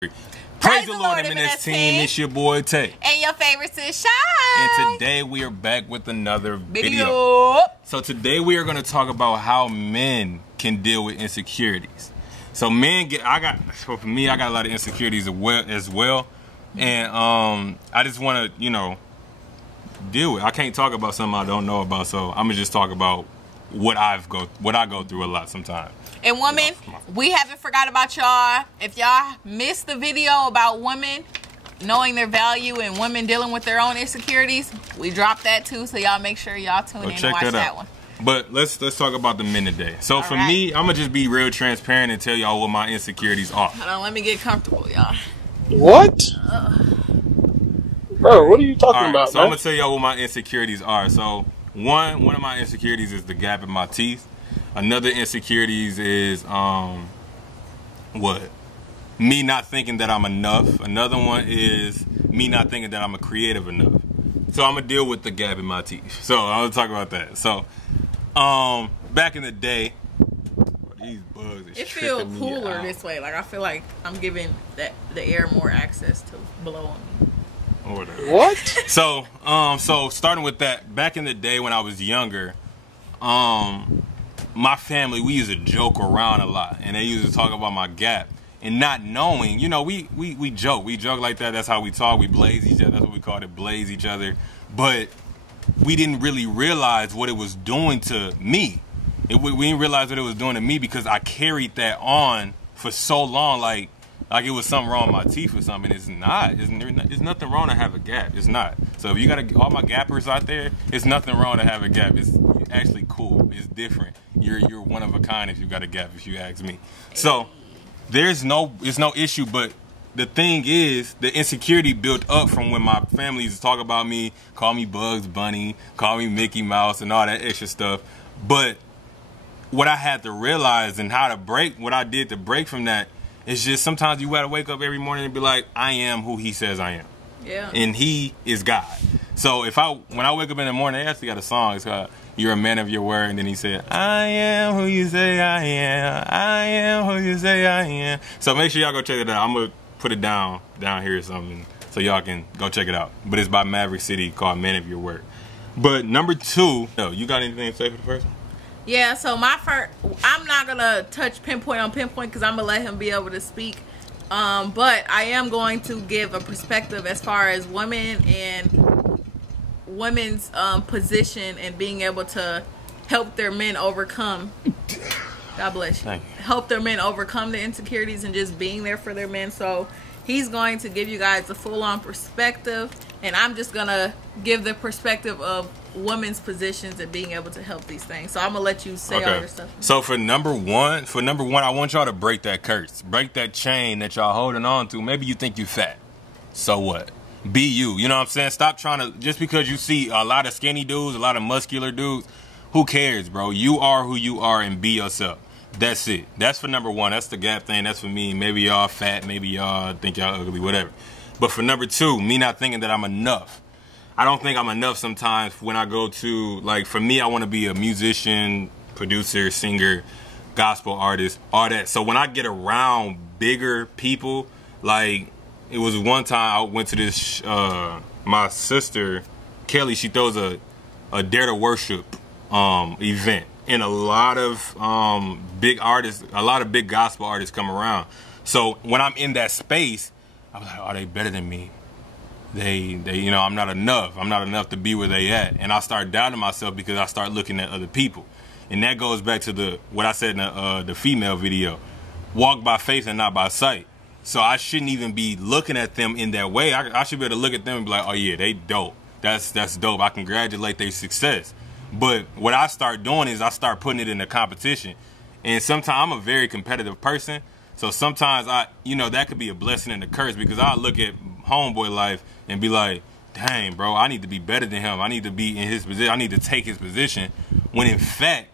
Praise the Lord, M&STeam. It's your boy Tay. And your favorite Tay Shy. And today we are back with another video. So today we are going to talk about how men can deal with insecurities. So men for me, I got a lot of insecurities as well. And I just want to, deal with it. I can't talk about something I don't know about, so I'm going to just talk about what I go through a lot sometimes. And women, we haven't forgot about y'all. If y'all missed the video about women knowing their value and women dealing with their own insecurities, we dropped that too, so y'all make sure y'all tune in and watch that one. But let's talk about the men today. So for me, I'm gonna just be real transparent and tell y'all what my insecurities are. Hold on, let me get comfortable, y'all. What? Bro, what are you talking about, so I'm gonna tell y'all what my insecurities are. So one of my insecurities is the gap in my teeth. Another insecurities is me not thinking that I'm enough. Another one is me not thinking that I'm a creative enough. So I'm gonna deal with the gap in my teeth. So I'm gonna talk about that. So back in the day, these bugs is it feels cooler this way. Like I feel like I'm giving the air more access to blow on me. What? So starting with that, back in the day when I was younger, my family, we used to joke around a lot, and they used to talk about my gap, and not knowing, we joke like that. That's how we talk. We blaze each other. That's what we called it, blaze each other. But we didn't really realize what it was doing to me. We didn't realize what it was doing to me because I carried that on for so long, like it was something wrong with my teeth or something. It's not. It's nothing wrong to have a gap. It's not. So if you got all my gappers out there, it's nothing wrong to have a gap. It's actually cool. It's different. You're one of a kind if you got a gap, if you ask me. So it's no issue. But the thing is, the insecurity built up from when my family used to talk about me, call me Bugs Bunny, call me Mickey Mouse, and all that extra stuff. But what I had to realize and what I did to break from that, it's just sometimes you gotta wake up every morning and be like, I am who he says I am. Yeah. And he is God. So when I wake up in the morning, they actually got a song. It's called "You're a Man of Your Word," and then he said, I am who you say I am. I am who you say I am. So make sure y'all go check it out. I'm gonna put it down here or something so y'all can go check it out. But it's by Maverick City, called "Man of Your Word." But number two, you got anything to say for the first one? Yeah, so I'm not gonna touch pinpoint on pinpoint because I'm gonna let him be able to speak. But I am going to give a perspective as far as women and women's position and being able to help their men overcome. God bless you. Thank you. Help their men overcome the insecurities and just being there for their men. So he's going to give you guys a full-on perspective, and I'm just gonna give the perspective of women's positions and being able to help these things. So I'm gonna let you say all your stuff. So for number one, I want y'all to break that curse, break that chain that y'all holding on to. Maybe you think you fat. So what? Be you. You know what I'm saying? Stop trying to, just because you see a lot of skinny dudes, a lot of muscular dudes, who cares, bro? You are who you are and be yourself. That's it. That's for number one. That's the gap thing. That's for me. Maybe y'all fat. Maybe y'all think y'all ugly, whatever. But for number two, me not thinking that I'm enough. I don't think I'm enough sometimes when I go to, like, for me, I want to be a musician, producer, singer, gospel artist, all that. So when I get around bigger people, like, it was one time I went to this, my sister, Kelly, she throws a Dare to Worship event. And a lot of big artists, a lot of big gospel artists come around. So when I'm in that space, I was like, are they better than me? They I'm not enough. I'm not enough to be where they at. And I start doubting myself because I start looking at other people. And that goes back to what I said in the female video. Walk by faith and not by sight. So I shouldn't even be looking at them in that way. I should be able to look at them and be like, oh yeah, they dope. That's dope. I congratulate their success. But what I start doing is I start putting it in a competition. And sometimes I'm a very competitive person. So sometimes that could be a blessing and a curse, because I look at homeboy life and be like, dang, bro, I need to be better than him. I need to be in his position. I need to take his position. When in fact,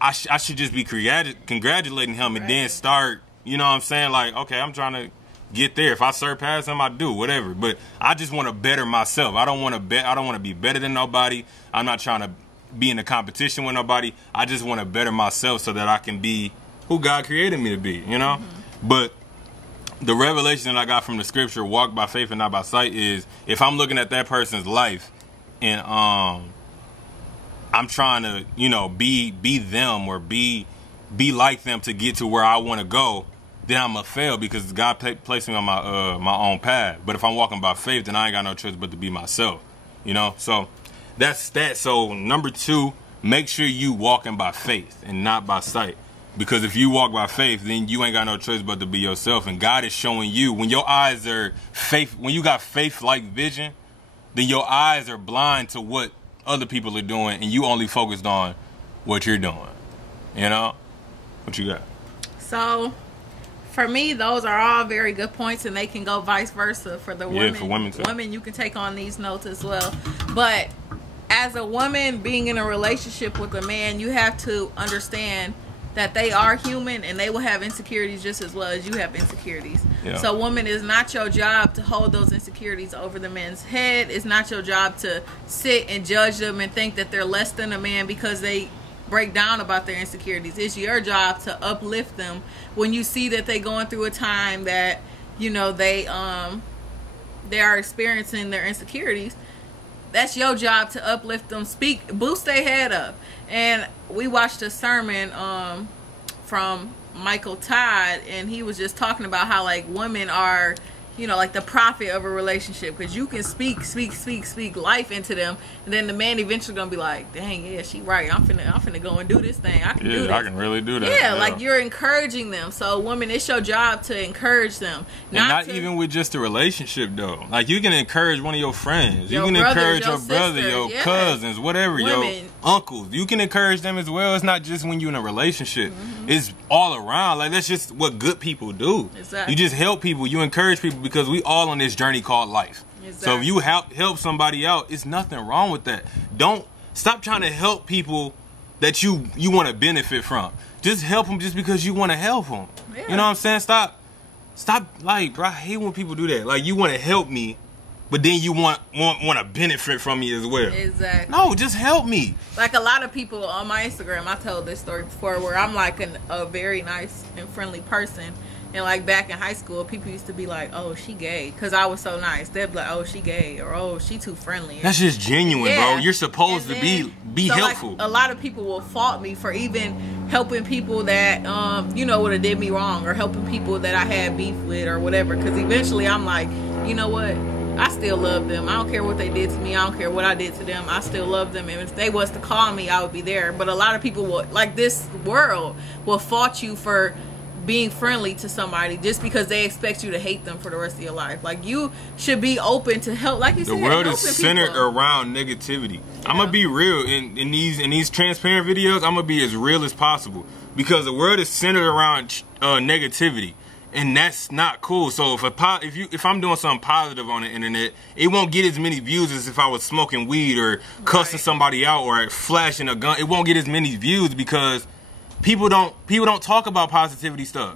I should just be congratulating him and then start, you know what I'm saying? Like, okay, I'm trying to get there. If I surpass him, I do, whatever. But I just want to better myself. I don't want to be better than nobody. I'm not trying to be in a competition with nobody. I just want to better myself so that I can be who God created me to be, you know? But the revelation that I got from the scripture, walk by faith and not by sight, is if I'm looking at that person's life and I'm trying to, you know, be them or be like them to get to where I want to go, then I'm gonna fail because God placed me on my own path. But if I'm walking by faith, then I ain't got no choice but to be myself, you know. So that's that. So number 2, make sure you walking by faith and not by sight. Because if you walk by faith, then you ain't got no choice but to be yourself. And God is showing you, when your eyes are faith, when you got faith-like vision, then your eyes are blind to what other people are doing, and you only focused on what you're doing. You know? What you got? So, for me, those are all very good points, and they can go vice versa for the women. Yeah, for women too. Women, you can take on these notes as well. But as a woman being in a relationship with a man, you have to understand that they are human and they will have insecurities just as well as you have insecurities. Yeah. So, woman, it's not your job to hold those insecurities over the man's head. It's not your job to sit and judge them and think that they're less than a man because they break down about their insecurities. It's your job to uplift them when you see that they're going through a time that, you know, they are experiencing their insecurities. That's your job to uplift them, speak, boost their head up. And we watched a sermon from Michael Todd, and he was just talking about how, like, women are, you know, like the prophet of a relationship, because you can speak life into them, and then the man eventually gonna be like, dang, yeah, she right, I'm finna go and do this thing. I can do this. I can really do that. Yeah, like, you're encouraging them. So, women, it's your job to encourage them. Not even with just a relationship, though. Like, you can encourage one of your friends. You can brothers, encourage your sisters, brother, your cousins, whatever, your uncles. You can encourage them as well. It's not just when you're in a relationship. It's all around. Like, that's just what good people do. Exactly. You just help people. You encourage people, because we all on this journey called life. Exactly. So if you help somebody out, it's nothing wrong with that. Don't stop trying to help people that you want to benefit from. Just help them just because you want to help them. Yeah. You know what I'm saying? Stop. Like, bro, I hate when people do that. Like, you want to help me, but then you want to benefit from me as well. Exactly. No, just help me. Like, a lot of people on my Instagram, I told this story before, where I'm like a very nice and friendly person. And, like, back in high school, people used to be like, oh, she gay, because I was so nice. They'd be like, oh, she gay, or oh, she too friendly. That's just genuine, bro. You're supposed to be so helpful. Like, a lot of people will fault me for even helping people that, you know, would have did me wrong, or helping people that I had beef with or whatever. Because eventually I'm like, you know what? I still love them. I don't care what they did to me. I don't care what I did to them. I still love them. And if they was to call me, I would be there. But a lot of people will, like, this world will fault you for being friendly to somebody just because they expect you to hate them for the rest of your life. Like, you should be open to help. Like you said, the world is centered around negativity. Yeah. I'm gonna be real in these transparent videos. I'm gonna be as real as possible, because the world is centered around negativity, and that's not cool. So if I'm doing something positive on the internet, it won't get as many views as if I was smoking weed or cussing somebody out or flashing a gun. It won't get as many views because people don't talk about positivity stuff,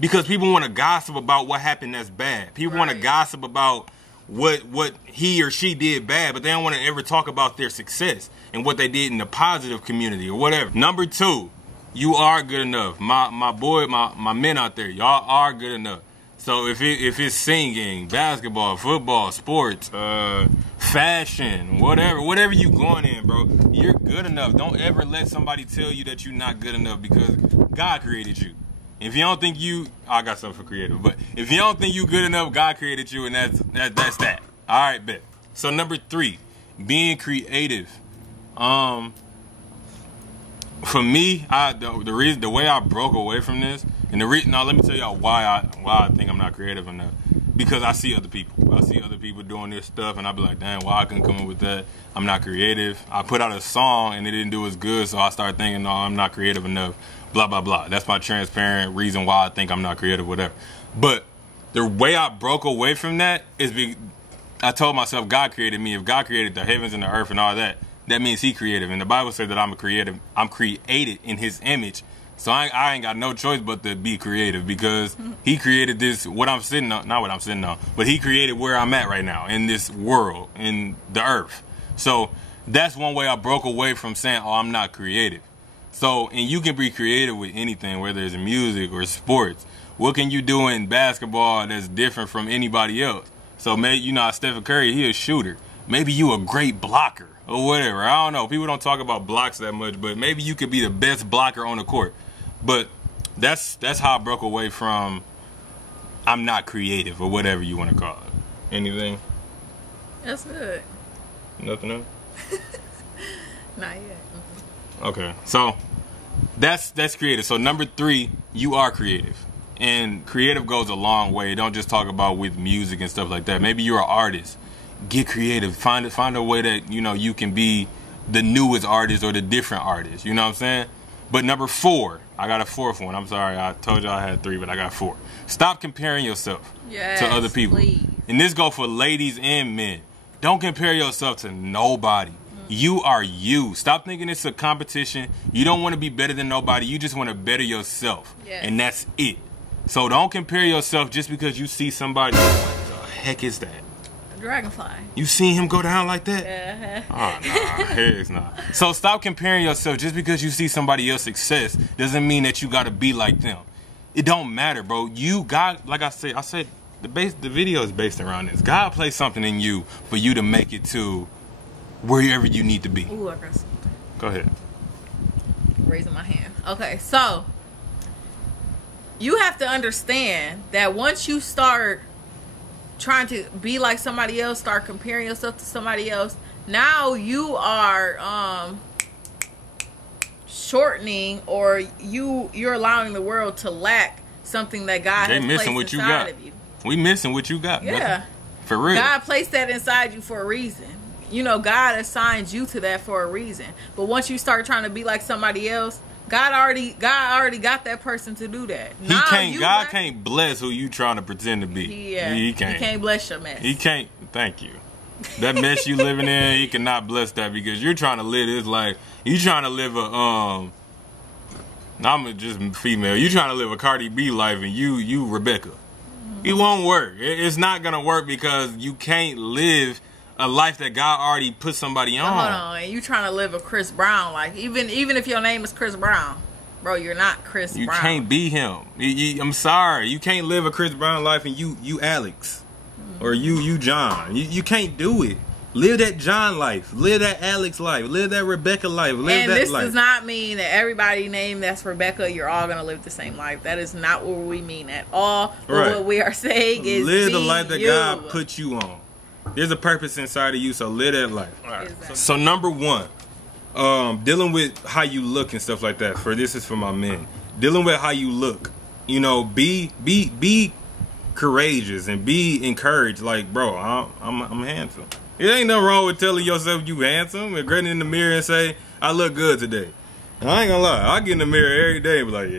because people want to gossip about what happened that's bad. People want to gossip about what he or she did bad, but they don't want to ever talk about their success and what they did in the positive community or whatever. Number 2, you are good enough. My men out there, y'all are good enough. So if it's singing, basketball, football, sports, fashion, whatever you going in, bro, you're good enough. Don't ever let somebody tell you that you're not good enough, because God created you. If you don't think I got something for creative, but if you don't think you good enough, God created you, and that's that. All right, bet. So number 3, being creative. For me, the way I broke away from this, and now let me tell y'all why I think I'm not creative enough. Because I see other people. I see other people doing this stuff, and I be like, damn, why I couldn't come up with that? I'm not creative. I put out a song, and it didn't do as good, so I started thinking, no, I'm not creative enough. Blah, blah, blah. That's my transparent reason why I think I'm not creative, whatever. But the way I broke away from that is I told myself God created me. If God created the heavens and the earth and all that, that means He creative. And the Bible says that I'm creative. I'm created in His image. So I ain't got no choice but to be creative, because He created this, what I'm sitting on, not what I'm sitting on, but He created where I'm at right now in this world, in the earth. So that's one way I broke away from saying, oh, I'm not creative. So, and you can be creative with anything, whether it's music or sports what can you do in basketball that's different from anybody else? So maybe, you know, Stephen Curry, he a shooter. Maybe you a great blocker or whatever. I don't know. People don't talk about blocks that much, but maybe you could be the best blocker on the court. But that's how I broke away from I'm not creative or whatever you want to call it. Anything? That's good. Nothing else? Not yet. Okay. So that's creative. So number 3, you are creative. And creative goes a long way. Don't just talk about with music and stuff like that. Maybe you're an artist. Get creative. Find a way that, you know, you can be the newest artist or the different artist. You know what I'm saying? But number 4, I got a 4th one. I'm sorry, I told you I had 3, but I got 4. Stop comparing yourself to other people. Please. And this go for ladies and men. Don't compare yourself to nobody. You are you. Stop thinking it's a competition. You don't want to be better than nobody. You just want to better yourself. Yes. And that's it. So don't compare yourself just because you see somebody. What the heck is that? A dragonfly. You seen him go down like that? Yeah. Oh, nah. Heck nah. So stop comparing yourself. Just because you see somebody else's success doesn't mean that you got to be like them. It don't matter, bro. You got, like I said, the video is based around this. God placed something in you for you to make it to wherever you need to be. Ooh, I got something. Go ahead. Raising my hand. Okay, so you have to understand that once you start trying to be like somebody else, start comparing yourself to somebody else, now you are shortening, or you're allowing the world to lack something that God has placed what you inside got. of you. We missing what you got. Yeah. Brother. For real. God placed that inside you for a reason. You know, God assigns you to that for a reason. But once you start trying to be like somebody else, God already got that person to do that. God can't bless who you trying to pretend to be. He can't. He can't bless your mess. He can't. Thank you. That mess you living in, he cannot bless that, because you're trying to live this life. You trying to live I'm just female. You trying to live a Cardi B life, and you Rebecca. It won't work. It's not gonna work, because you can't live a life that God already put somebody on. Hold on, and you trying to live a Chris Brown life. Even if your name is Chris Brown, bro, you're not Chris Brown. You can't be him. I'm sorry. You can't live a Chris Brown life and you Alex. Or you John. You can't do it. Live that John life. Live that Alex life. Live that Rebecca life. Live and that this life. does not mean that everybody named that's Rebecca, you're all going to live the same life. That is not what we mean at all. Right. What we are saying is live the life that God put you on. There's a purpose inside of you, so live that life. All right. Exactly. So number 1, dealing with how you look and stuff like that. This is for my men. Dealing with how you look. You know, be courageous and be encouraged. Like, bro, I'm handsome. It ain't nothing wrong with telling yourself you handsome and grinning in the mirror and say, I look good today. And I ain't gonna lie, I get in the mirror every day and be like,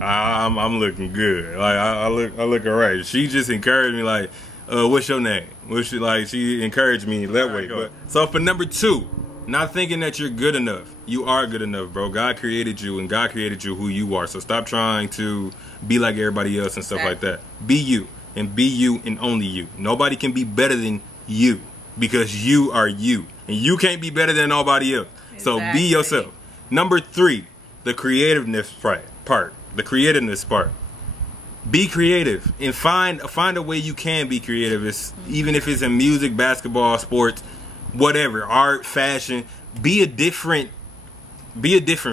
yeah, I'm looking good. Like I look alright. She just encouraged me, like, what's your name? She encouraged me that way. But so for number 2, not thinking that you're good enough. You are good enough, bro. God created you, and God created you who you are. So stop trying to be like everybody else and stuff like that. Be you, and only you. Nobody can be better than you, because you are you, and you can't be better than nobody else. So be yourself. Number 3, the creativeness part. The creativeness part. Be creative and find a way you can be creative. Even if it's in music, basketball, sports, whatever, art, fashion. Be a different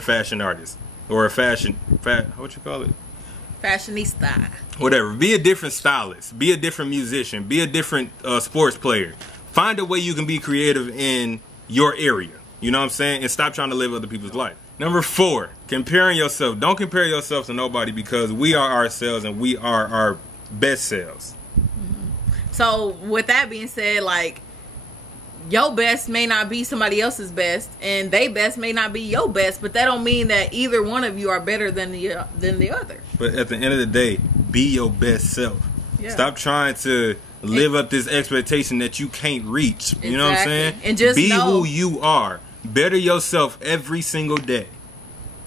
fashion artist, or a what you call it? Fashionista. Whatever. Be a different stylist. Be a different musician. Be a different sports player. Find a way you can be creative in your area. You know what I'm saying? And stop trying to live other people's life. Number 4, comparing yourself. Don't compare yourself to nobody, because we are ourselves and we are our best selves. So with that being said, like, your best may not be somebody else's best, and they best may not be your best, but that don't mean that either one of you are better than the other. But at the end of the day, be your best self. Yeah. Stop trying to live up this expectation that you can't reach. Exactly. You know what I'm saying? And just be who you are. Better yourself every single day.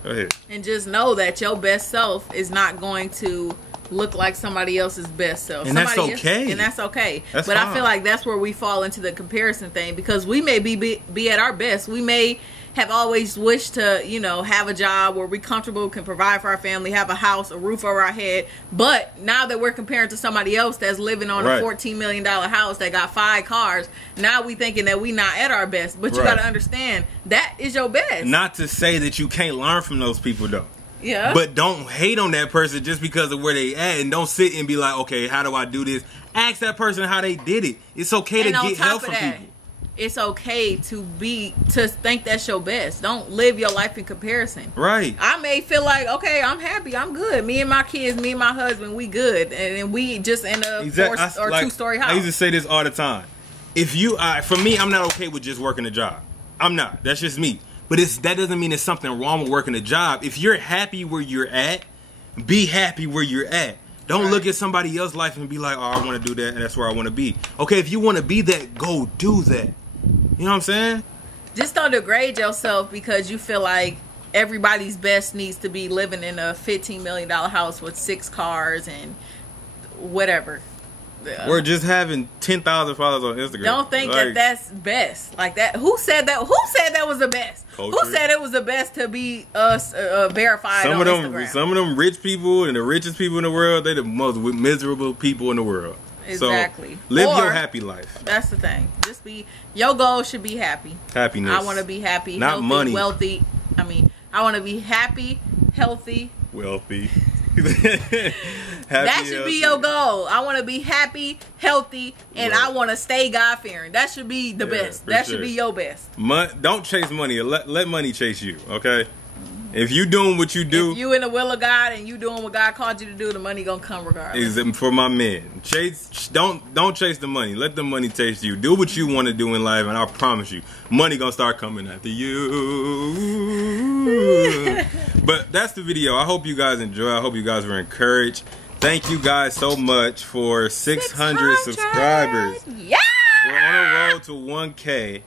Go ahead. And just know that your best self is not going to look like somebody else's best self. And that's okay. And that's okay. That's but fine. I feel like that's where we fall into the comparison thing, because we may be at our best. We may have always wished to, you know, have a job where we're comfortable, can provide for our family, have a house, a roof over our head. But now that we're comparing to somebody else that's living on a $14 million house that got 5 cars, now we thinking that we not at our best. But you got to understand, that is your best. Not to say that you can't learn from those people, though. Yeah. But don't hate on that person just because of where they at, and don't sit and be like, okay, how do I do this? Ask that person how they did it. It's okay to get help from people. It's okay to think that's your best. Don't live your life in comparison. Right. I may feel like, okay, I'm happy, I'm good. Me and my kids, me and my husband, we good, and we just in a 4 or 2-story house. I used to say this all the time. If you, for me, I'm not okay with just working a job. I'm not. That's just me. But that doesn't mean there's something wrong with working a job. If you're happy where you're at, be happy where you're at. Don't look at somebody else's life and be like, oh, I want to do that and that's where I want to be. Okay, if you want to be that, go do that. You know what I'm saying? Just don't degrade yourself because you feel like everybody's best needs to be living in a $15 million house with 6 cars and whatever. We're just having 10,000 followers on Instagram. Don't think that that's best. Like that. Who said that? Who said that was the best? Culture. Who said it was the best to be verified on Instagram? Some of them rich people and the richest people in the world, they're the most miserable people in the world. Exactly. So, live your happy life. That's the thing. Just be, your goal should be happy. Happiness. I want to be happy, not healthy, money. Wealthy. I want to be happy, healthy, wealthy. That should be your goal. I want to be happy, healthy, and I want to stay God-fearing. That should be the best. That should be your best. Don't chase money. Let money chase you, okay? If you doing what you do, if you in the will of God and you doing what God called you to do, the money gonna come regardless. For my men, don't chase the money. Let the money chase you. Do what you want to do in life, and I promise you, money gonna start coming after you. But that's the video. I hope you guys enjoy. I hope you guys were encouraged. Thank you guys so much for 600 subscribers. Yeah, we're on a road to 1K.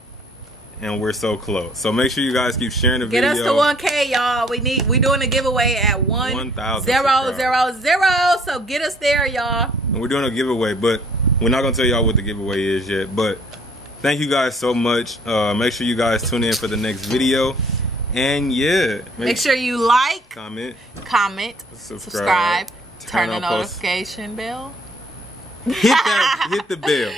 And we're so close. So make sure you guys keep sharing the video. Get us to 1K, y'all. We doing a giveaway at 1,000. So get us there, y'all. And we're doing a giveaway, but we're not gonna tell y'all what the giveaway is yet. But thank you guys so much. Make sure you guys tune in for the next video. And yeah, make sure you like, comment, subscribe, turn the notification bell. Hit the bell.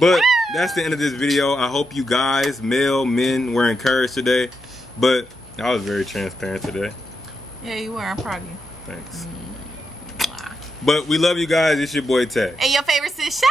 But that's the end of this video. I hope you guys, men, were encouraged today. But I was very transparent today. Yeah, you were. I'm proud of you. Thanks. But we love you guys. It's your boy Tay. And your favorite sis, Shy.